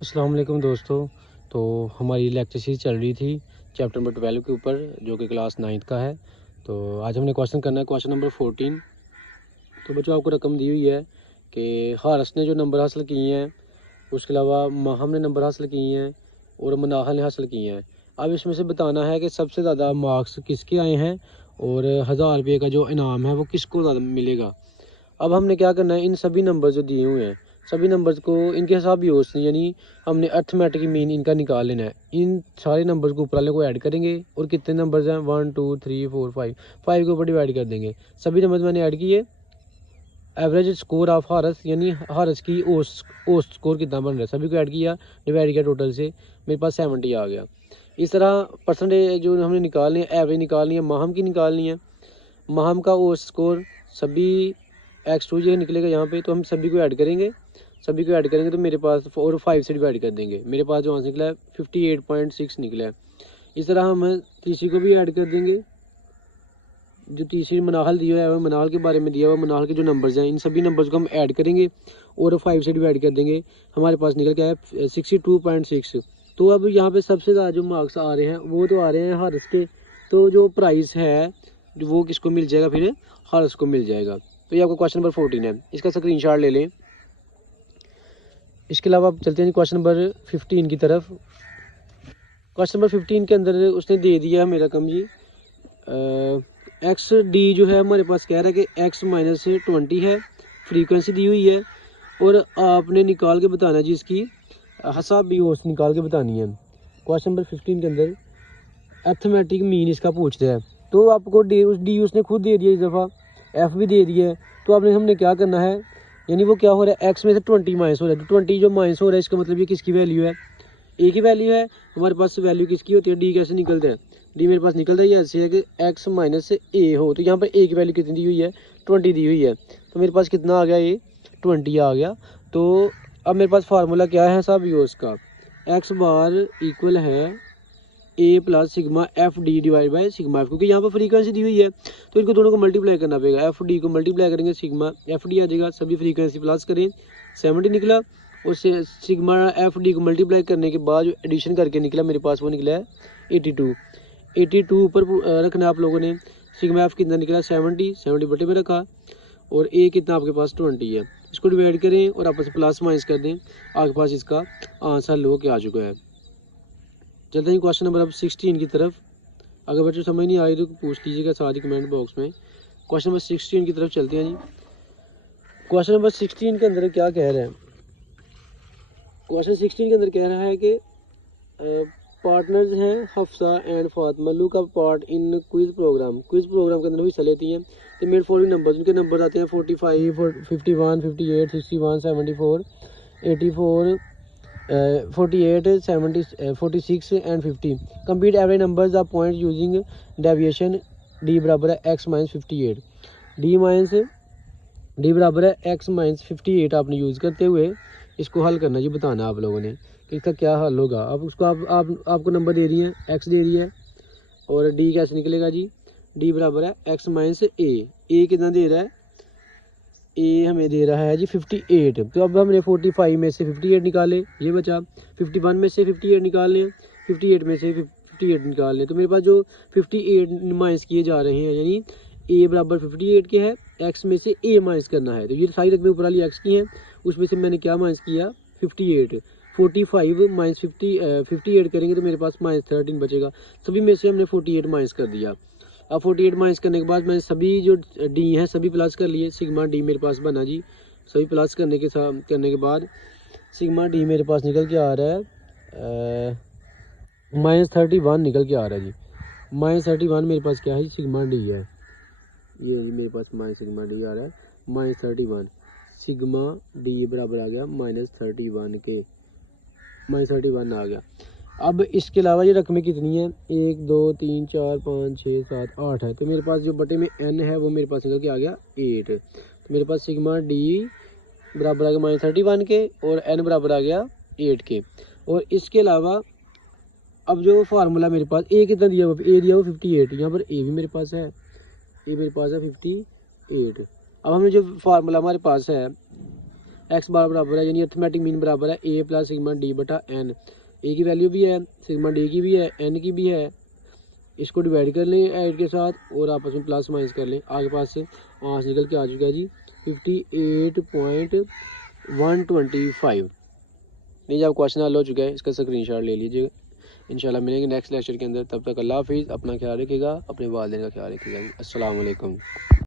अस्सलाम वालेकुम दोस्तों। तो हमारी लेक्चर सीरीज चल रही थी चैप्टर नंबर 12 के ऊपर, जो कि क्लास 9th का है। तो आज हमने क्वेश्चन करना है क्वेश्चन नंबर 14। तो बच्चों, आपको रकम दी हुई है कि हारस ने जो नंबर हासिल किए हैं, उसके अलावा माहम ने नंबर हासिल किए हैं और मनाहल ने हासिल किए हैं। अब इसमें से बताना है कि सबसे ज़्यादा मार्क्स किसके आए हैं और 1000 रुपये का जो इनाम है वो किसको ज़्यादा मिलेगा। अब हमने क्या करना है, इन सभी नंबर जो दिए हुए हैं, सभी नंबर्स को इनके हिसाब भी होते हैं, यानी हमने अर्थमेटिक मीन इनका निकाल लेना है। इन सारे नंबर्स को ऊपर वाले को ऐड करेंगे और कितने नंबर्स हैं 1 2 3 4 5 के ऊपर डिवाइड कर देंगे। सभी नंबर्स मैंने ऐड किए। एवरेज स्कोर ऑफ हारस, यानी हारस की ओस्ट स्कोर कितना बन रहा है, सभी को ऐड किया, डिवाइड किया, टोटल से मेरे पास 70 आ गया। इस तरह परसेंटेज जो हमने निकालनी है, एवरेज निकालनी है, माहम की निकालनी है। माहम का ओस्ट स्कोर सभी x2 ये निकलेगा यहाँ पे, तो हम सभी को ऐड करेंगे। सभी को ऐड करेंगे तो मेरे पास 4 और 5 से डिवाइड कर देंगे, मेरे पास जो आंसर निकला है 58.6 निकला है। इस तरह हम तीसरी को भी ऐड कर देंगे। जो तीसरी मनाहल दिया है, मनाहल के बारे में दिया हुआ, मनाहल के जो नंबर्स हैं, इन सभी नंबर्स को हम ऐड करेंगे और 5 से डिवाइड कर देंगे। हमारे पास निकल गया है 62.6। तो अब यहाँ पे सबसे ज़्यादा जो मार्क्स आ रहे हैं वो तो आ रहे हैं हारस के। तो जो प्राइस है वो किसको मिल जाएगा, फिर हारस को मिल जाएगा। तो ये आपका क्वेश्चन नंबर 14 है, इसका स्क्रीनशॉट ले लें। इसके अलावा आप चलते हैं क्वेश्चन नंबर 15 की तरफ। क्वेश्चन नंबर 15 के अंदर उसने दे दिया है मेरा कम जी एक्स डी जो है हमारे पास कह रहा है कि x-20 है, फ्रीक्वेंसी दी हुई है और आपने निकाल के बताना जी इसकी हसाब भी औसत निकाल के बतानी है। क्वेश्चन नंबर 15 के अंदर अर्थमेटिक मीन इसका पूछता है। तो आपको डी उसने खुद दे दिया, इस दफ़ा एफ भी दे दिया है। तो आपने हमने क्या करना है, यानी वो क्या हो रहा है, एक्स में से 20 माइनस हो रहा है। तो 20 जो माइनस हो रहा है इसका मतलब ये किसकी वैल्यू है, ए की वैल्यू है। हमारे पास वैल्यू किसकी होती है, डी कैसे निकलता है, डी मेरे पास निकलता है ये ऐसे है कि एक्स माइनस ए हो। तो यहाँ पर ए की वैल्यू कितनी दी हुई है, 20 दी हुई है। तो मेरे पास कितना आ गया, ये 20 आ गया। तो अब मेरे पास फार्मूला क्या है साहब, ये उसका एक्स बार इक्वल है A plus sigma F D divide by sigma F, क्योंकि यहाँ पर फ्रीक्वेंसी दी हुई है तो इनको दोनों को मल्टीप्लाई करना पड़ेगा। एफ डी को मल्टीप्लाई करेंगे, सिग्मा एफ डी आ जाएगा, सभी फ्रीक्वेंसी प्लस करें 70 निकला। और सिग्मा एफ डी को मल्टीप्लाई करने के बाद जो एडिशन करके निकला मेरे पास वो निकला है 82 ऊपर रखना आप लोगों ने। सिग्मा एफ कितना निकला 70 बटे में रखा और ए कितना आपके पास 20 है। इसको डिवाइड करें और आपस प्लस माइनस कर दें, आपके पास इसका आंसर लो के आ चुका है। चलते हैं क्वेश्चन नंबर अब 16 की तरफ। अगर बच्चों समझ नहीं आ रही तो पूछ लीजिएगा साथ ही कमेंट बॉक्स में। क्वेश्चन नंबर 16 की तरफ चलते हैं जी। क्वेश्चन नंबर 16 के अंदर क्या कह रहा है, क्वेश्चन 16 के अंदर कह रहा है कि पार्टनर्स हैं Hafsa and Fatima look up part in quiz programme के अंदर हिस्सा लेती हैं। तो मेरे फॉलोइंग नंबर्स, उनके नंबर आते हैं 45 51 58 61 74 84 48 70 46 and 50। Complete average numbers of point using deviation D बराबर है एक्स माइनस 58। डी बराबर है एक्स माइनस 58 आपने यूज़ करते हुए इसको हल करना जी, बताना आप लोगों ने कि इसका क्या हल होगा। अब उसको आपको नंबर दे रही है, एक्स दे रही है और डी कैसे निकलेगा जी, डी बराबर है एक्स माइनस ए कितना दे रहा है, ए हमें दे रहा है जी 58। तो अब हमने 45 में से 58 निकाले, ये बचा 51 में से 58 निकाल लें, 58 में से 58 निकाल लें। तो मेरे पास जो 58 माइनस किए जा रहे हैं, यानी ए बराबर 58 के है, एक्स में से ए माइनस करना है। तो ये सारी रकमें ऊपर वाली एक्स की हैं, उसमें से मैंने क्या माइनस किया 58। 45 माइनस 58 करेंगे तो मेरे पास -13 बचेगा। सभी में से हमने 48 माइनस कर दिया। अब 48 माइनस करने के बाद मैंने सभी जो डी हैं सभी प्लस कर लिए, सिग्मा डी मेरे पास बना जी। सभी प्लस करने के बाद सिग्मा डी मेरे पास निकल के आ रहा है -31 निकल के आ रहा है जी। -31 मेरे पास क्या है जी, सिग्मा डी है, ये मेरे पास सिग्मा डी आ रहा है -31। सिग्मा डी बराबर आ गया -31 के, -31 आ गया। अब इसके अलावा ये रकमें कितनी है, 1 2 3 4 5 6 7 8 है। तो मेरे पास जो बटे में n है वो मेरे पास निकल के आ गया 8। तो मेरे पास सिग्मा डी बराबर आ गया -31 के और n बराबर आ गया 8 के। और इसके अलावा अब जो फार्मूला मेरे पास ए कितना दिया हुआ, ए दिया हुआ 58, यहाँ पर ए भी मेरे पास है, ए मेरे पास है 58। अब हमने जो फार्मूला हमारे पास है एक्स बार बराबर है, यानी अर्थमेटिक मीन बराबर है ए प्लस सिग्मा डी बटा एन। ए की वैल्यू भी है, सिग्मा डी की भी है, एन की भी है। इसको डिवाइड कर लें 8 के साथ और आपस में प्लस माइनस कर लें। आगे पास से आंसर निकल के आ चुका है जी 58.125। नहीं जब क्वेश्चन हल हो चुका है, इसका स्क्रीनशॉट ले लीजिए। इंशाल्लाह मिलेंगे नेक्स्ट लेक्चर के अंदर। तब तक अल्लाह हाफिज़, अपना ख्याल रखिएगा, अपने वालिदैन का ख्याल रखिएगा। अस्सलाम वालेकुम।